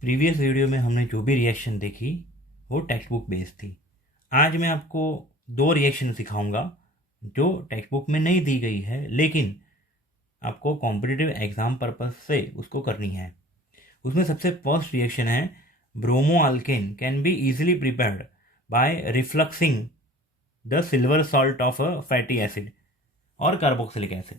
Previous video में हमने जो भी रिएक्शन देखी वो टेक्स्ट बुक बेस्ड थी। आज मैं आपको दो रिएक्शन सिखाऊंगा जो टेक्स्ट बुक में नहीं दी गई है, लेकिन आपको कॉम्पिटिटिव एग्जाम पर्पस से उसको करनी है। उसमें सबसे फर्स्ट रिएक्शन है, bromo alkane can be easily prepared by refluxing the silver salt of a fatty acid और कार्बोक्सिलिक एसिड।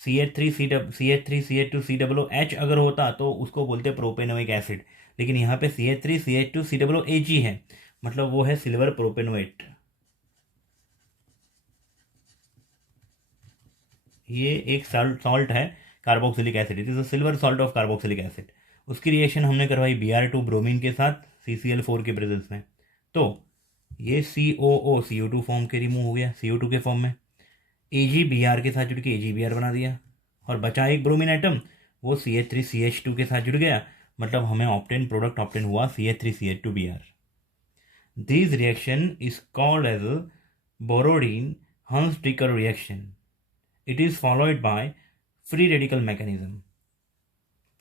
CH3CH2CH अगर होता तो उसको बोलते प्रोपेनोइक एसिड, लेकिन यहाँ पे CH3CH2CAG है, मतलब वो है सिल्वर प्रोपेनोएट। ये एक सॉल्ट है carboxylic acid, it is a silver salt of carboxylic acid. उसकी रिएक्शन हमने करवाई Br2 ब्रोमीन के साथ CCl4 के प्रेजेंस में। तो ये COO CO2 फॉर्म के रिमूव हो गया CO2 के फॉर्म में, AgBr के साथ जुड़ के AgBr बना दिया, और बचा एक ब्रोमीन आइटम, वो CH3CH2 के साथ जुड़ गया, मतलब हमें प्रोडक्ट ऑप्टेन हुआ CH3CH2Br। This reaction is called as Borodin Hunsdiecker reaction. It is followed by free radical mechanism.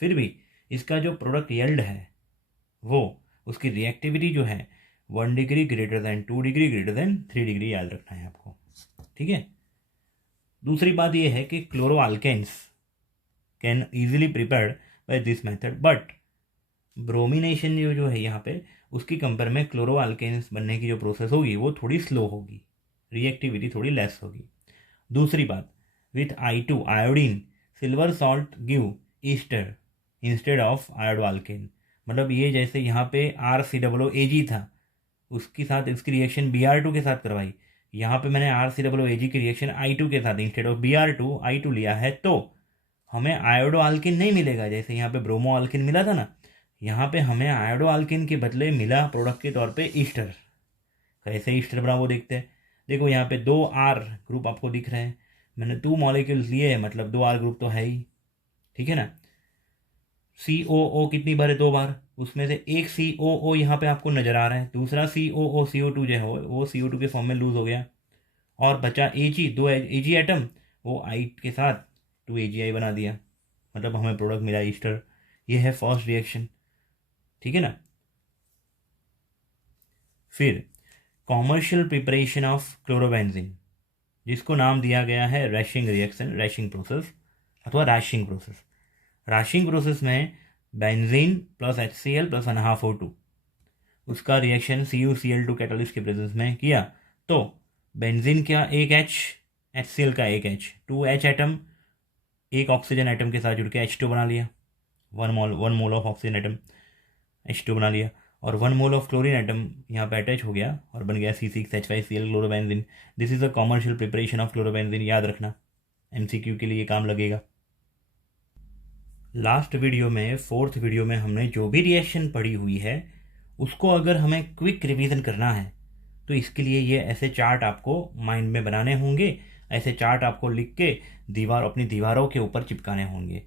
फिर भी इसका जो प्रोडक्ट यील्ड है वो, उसकी रिएक्टिविटी जो है 1 degree greater than 2 degree greater than 3 degree याद रखना है आपको, ठीक है। दूसरी बात यह है कि chloro alkanes can easily prepared by this method, but bromination जो है यहाँ पे, उसकी कंपेयर में क्लोरो अल्केन्स बनने की जो प्रोसेस होगी वो थोड़ी स्लो होगी, रिएक्टिविटी थोड़ी लेस होगी। दूसरी बात, with I2 iodine silver salt give Easter instead of iodo alkane. मतलब ये जैसे यहाँ पे RCOOAG था, उसके साथ इसकी रिएक्शन Br2 के साथ करवाई, यहाँ पे मैंने RCOOAG की रिएक्शन I2 के साथ इंस्टेड ऑफ Br2 I2 लिया है, तो हमें आयोडो अल्किन नहीं मिलेगा। जैसे यहाँ पे ब्रोमो अल्किन मिला था ना, यहाँ पे हमें आयोडो अल्किन के बदले मिला प्रोडक्ट के तौर पे ईस्टर। कैसे ईस्टर बना वो देखते हैं। देखो यहाँ पे 2 R ग्रुप आपको दिख रहे हैं, मैंने 2 मॉलिक्यूल्स लिए हैं, मतलब 2 R ग्रुप तो है ही, ठीक है ना। COO कितनी बार है? 2 बार। उसमें से एक COO यहाँ पे आपको नजर आ रहा है, दूसरा COO CO2 जो है वो CO2 के फॉर्म में लूज हो गया, और बचा AG, 2 AG एटम, वो I के साथ 2 AgI बना दिया, मतलब हमें प्रोडक्ट मिला ईस्टर। ये है फर्स्ट रिएक्शन, ठीक है ना। फिर कॉमर्शियल प्रिपरेशन ऑफ क्लोरोबेंजीन, जिसको नाम दिया गया है रैशिंग रिएक्शन, रैशिंग प्रोसेस अथवा रैशिंग प्रोसेस। रैशिंग प्रोसेस में benzene plus HCl plus NH2, उसका रिएक्शन CuCl2 कैटलिस्ट के प्रेजेंस में किया, तो बेंजीन का एक H, HCl का एक H, 2H एटम एक ऑक्सीजन एटम के साथ जुड़ के H2 बना लिया, 1 mole of oxygen atom H2 बना लिया, और 1 मोल ऑफ क्लोरीन एटम यहाँ पे अटैच हो गया और बन गया C6H5Cl chlorobenzene. This is a commercial preparation of chlorobenzene, याद रखना, MCQ के लिए काम लगेगा। लास्ट वीडियो में, फोर्थ वीडियो में, हमने जो भी रिएक्शन पढ़ी हुई है उसको अगर हमें क्विक रिवीजन करना है तो इसके लिए ये ऐसे चार्ट आपको माइंड में बनाने होंगे, ऐसे चार्ट आपको लिख के अपनी दीवारों के ऊपर चिपकाने होंगे,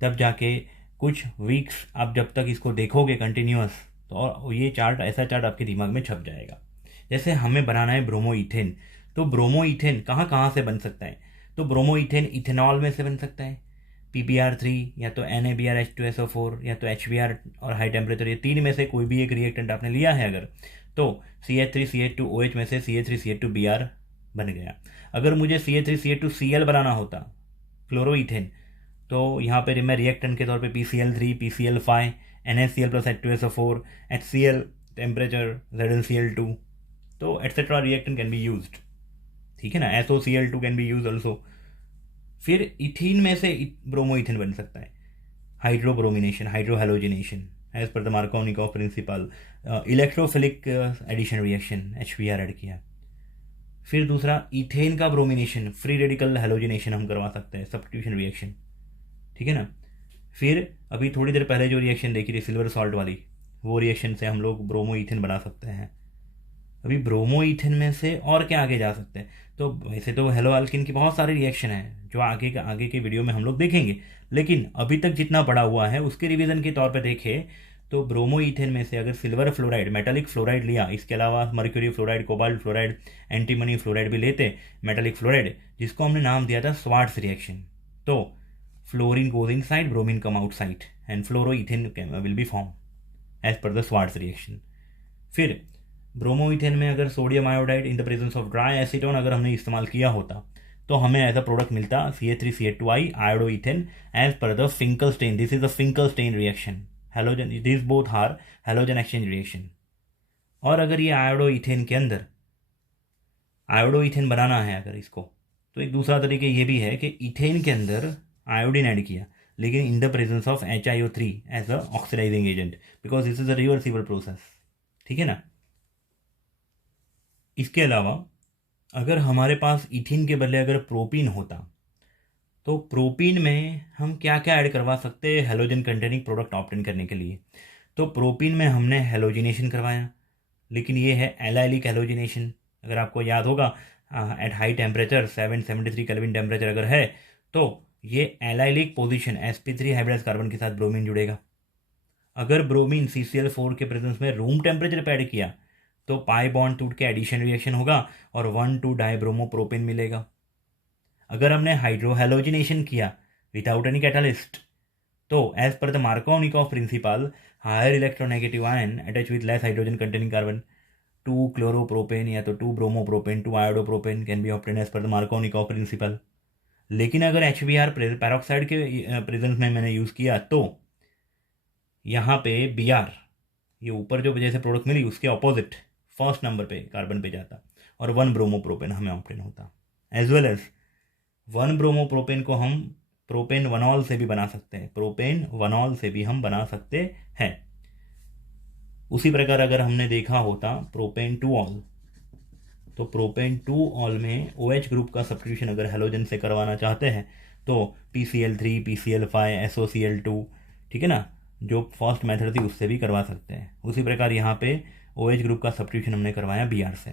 तब जाके कुछ वीक्स आप जब तक इसको देखोगे कंटिन्यूअस, तो और ये चार्ट, ऐसा चार्ट आपके दिमाग में छप जाएगा। जैसे हमें बनाना है ब्रोमो ईथेन, तो ब्रोमो ईथेन कहाँ कहाँ से बन सकता है? तो ब्रोमो ईथेन इथेनॉल में से बन सकता है, PBr3 या तो NaBrH2SO4 या तो HBr और हाई टेम्परेचर, ये तीन में से कोई भी एक रिएक्टेंट आपने लिया है अगर, तो CH3CH2OH में से CH3CH2Br बन गया। अगर मुझे CH3CH2Cl बनाना होता, क्लोरोईथेन, तो यहाँ पे मैं रिएक्टेंट के तौर पे PCl3, PCl5, NaCl plus H2SO4, HCl temperature, ZnCl2, तो etcetera reactant can be used, ठीक है ना। SOCl2 can be use also. फिर इथीन में से ब्रोमो इथेन बन सकता है, hydrobromination, hydrohalogenation as per the Markovnikov principle, electrophilic addition reaction, HBr add किया। फिर दूसरा, इथेन का ब्रोमिनेशन, फ्री रेडिकल हेलोजिनेशन हम करवा सकते हैं, सब्स्टिट्यूशन रिएक्शन, ठीक है ना। फिर अभी थोड़ी देर पहले जो रिएक्शन देखी थी सिल्वर सॉल्ट वाली, वो रिएक्शन से हम लोग ब्रोमो इथेन बना सकते हैं। अभी ब्रोमो इथेन में से और क्या आगे जा सकते हैं? तो वैसे तो हेलो अल्किन की बहुत सारी रिएक्शन है जो आगे के वीडियो में हम लोग देखेंगे, लेकिन अभी तक जितना पढ़ा हुआ है उसके रिवीजन के तौर पे देखें तो ब्रोमो इथेन में से अगर सिल्वर फ्लोराइड, मेटालिक फ्लोराइड लिया, इसके अलावा mercury fluoride, cobalt fluoride, antimony fluoride भी लेते, मेटालिक फ्लोराइड, जिसको हमने नाम दिया था स्वार्ट्स रिएक्शन, तो fluorine goes inside, bromine come outside, and fluoroethane will be form as per the Swarts reaction. फिर ब्रोमोइथेन में अगर sodium iodide in the presence of dry acetone अगर हमने इस्तेमाल किया होता तो हमें एज अ प्रोडक्ट मिलता CH3CH2I iodoethane as per the Finkelstein. This is a Finkelstein reaction, halogen, this both are halogen exchange reaction. और अगर ये आयोडोइथेन के अंदर आयोडोइथेन बनाना है अगर इसको, तो एक दूसरा तरीके ये भी है कि इथेन के अंदर आयोडीन ऐड किया, लेकिन in the presence of HiO3 as a oxidising agent, because this is a reversible process. ठीक है ना। इसके अलावा अगर हमारे पास इथिन के बदले अगर प्रोपीन होता तो प्रोपीन में हम क्या क्या ऐड करवा सकते हैं हेलोजन कंटेनिंग प्रोडक्ट ऑब्टेन करने के लिए। तो प्रोपीन में हमने हेलोजिनेशन करवाया, लेकिन ये है एलाइलिक हेलोजिनेशन। अगर आपको याद होगा at high temperature 773 kelvin temperature अगर है तो ये allylic position sp3 hybridise carbon के साथ ब्रोमीन जुड़ेगा। अगर ब्रोमीन CCl4 के प्रेजेंस में रूम टेम्परेचर पे ऐड किया तो पाई बॉन्ड टूट के एडिशन रिएक्शन होगा और 1,2 डाइब्रोमोप्रोपेन मिलेगा। अगर हमने हाइड्रोहेलोजिनेशन किया विदाउट एनी कैटालिस्ट तो as per the Markovnikov principle higher electronegative ion attach with less hydrogen containing carbon 2 chloropropane या तो 2 bromopropane 2 iodopropane can be obtain as per the Markovnikov principle. लेकिन अगर HBr पैरोक्साइड के presence में मैंने use किया तो यहाँ पे Br ये ऊपर जो जैसे प्रोडक्ट मिली उसके ऑपोजिट फर्स्ट नंबर पे कार्बन पे जाता और 1 ब्रोमोप्रोपेन हमें ऑब्टेन होता। एज वेल एज 1 ब्रोमोप्रोपेन को हम प्रोपेन वनॉल से भी बना सकते हैं, प्रोपेन वनॉल से भी हम बना सकते हैं। उसी प्रकार अगर हमने देखा होता प्रोपेन 2 ऑल, तो प्रोपेन 2 ऑल में OH ग्रुप का सब्स्टिट्यूशन अगर हेलोजन से करवाना चाहते हैं तो PCl3 PCl5 SOCl2, ठीक है ना, जो फर्स्ट मेथड थी उससे भी करवा सकते हैं। उसी प्रकार यहाँ पे OH ग्रुप का सब्स्टिट्यूशन हमने करवाया Br से।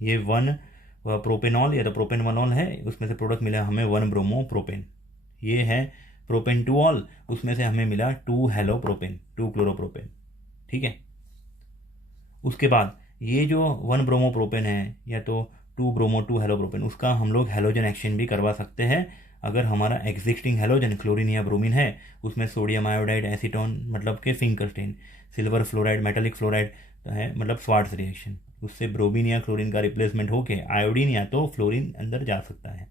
ये 1 प्रोपेनॉल या तो प्रोपेन वनॉल है, उसमें से प्रोडक्ट मिला हमें 1 ब्रोमोप्रोपेन। ये है प्रोपेन 2 ऑल, उसमें से हमें मिला 2 हेलोप्रोपेन 2 क्लोरोप्रोपेन। ठीक है। उसके बाद ये जो 1 ब्रोमोप्रोपेन है या तो 2 ब्रोमो 2 हेलोप्रोपेन, उसका हम लोग हेलोजन एक्सचेंज भी करवा सकते हैं। अगर हमारा एग्जिस्टिंग हेलोजन क्लोरीन या ब्रोमीन है उसमें सोडियम आयोडाइड एसीटोन मतलब के फिंकलस्टेन, सिल्वर फ्लोराइड मेटालिक फ्लोराइड है मतलब स्वार्ट्ज रिएक्शन, उससे ब्रोमीन या क्लोरीन का रिप्लेसमेंट होके आयोडीन या तो फ्लोरीन अंदर जा सकता है।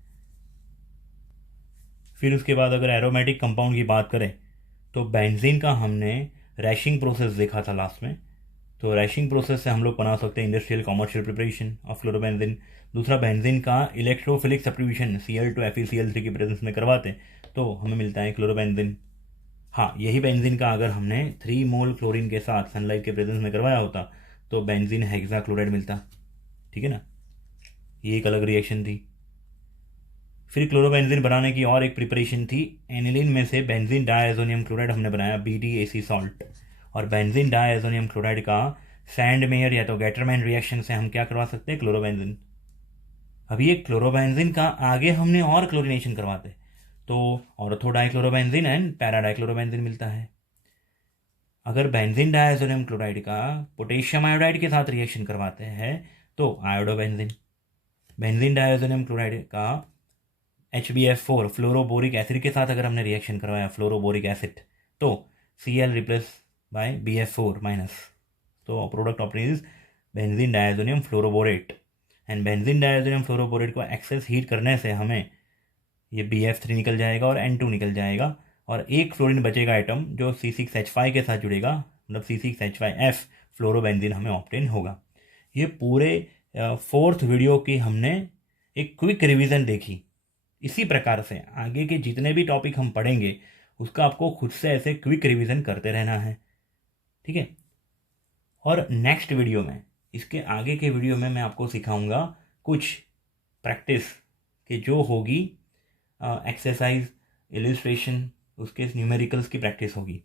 फिर उसके बाद अगर एरोमेटिक कंपाउंड की बात करें तो बेंजीन का हमने रैशिंग प्रोसेस देखा था लास्ट में। तो रैशिंग प्रोसेस से हम लोग बना सकते हैं industrial commercial preparation of chlorobenzene. दूसरा बेंजीन का इलेक्ट्रोफिलिक सब्स्टिट्यूशन Cl2 FeCl3 की प्रेजेंस में करवाते तो हमें मिलता है क्लोरोबेंजीन। हाँ, यही बेंजीन का अगर हमने 3 मोल क्लोरीन के साथ सनलाइट के प्रेजेंस में करवाया होता तो बेंजीन हेक्साक्लोराइड मिलता। ठीक है ना, ये एक अलग रिएक्शन थी। फिर क्लोरोबेंजीन बनाने की और एक प्रिपरेशन थी, एनिलीन में से बेंजीन डायएजोनियम क्लोराइड हमने बनाया BDAC सॉल्ट, और बेंजीन डायएजोनियम क्लोराइड का सैंडमेयर या तो गैटरमैन रिएक्शन से हम क्या करवा सकते हैं क्लोरोबेंजीन। अभी ये क्लोरोबेंजीन का आगे हमने और क्लोरीनेशन करवाते तो ortho dichlorobenzene and para dichlorobenzene मिलता है। अगर बेंजीन डायएजोनियम क्लोराइड का पोटेशियम आयोडाइड के साथ रिएक्शन करवाते हैं तो आयोडोबेंजीन। बेंजीन डायएजोनियम क्लोराइड का HBF4 फ्लोरोबोरिक एसिड के साथ अगर हमने रिएक्शन करवाया फ्लोरोबोरिक एसिड तो Cl replace by BF4 minus, तो product obtain is benzene diazonium fluoroborate. And benzene diazonium fluoroborate को एक्सेस हीट करने से हमें ये BF3 निकल जाएगा और N2 निकल जाएगा, और एक फ्लोरीन बचेगा आइटम जो C6H5 के साथ जुड़ेगा, मतलब C6H5F फ्लोरोबेंजीन हमें ऑब्टेन होगा। ये पूरे 4th वीडियो की हमने एक क्विक रिवीजन देखी। इसी प्रकार से आगे के जितने भी टॉपिक हम पढ़ेंगे उसका आपको खुद से ऐसे क्विक रिवीजन करते रहना है। ठीक है। और नेक्स्ट वीडियो में, इसके आगे के वीडियो में मैं आपको सिखाऊंगा कुछ प्रैक्टिस कि जो होगी एक्सरसाइज इलिस्ट्रेशन, उसके न्यूमेरिकल्स की प्रैक्टिस होगी।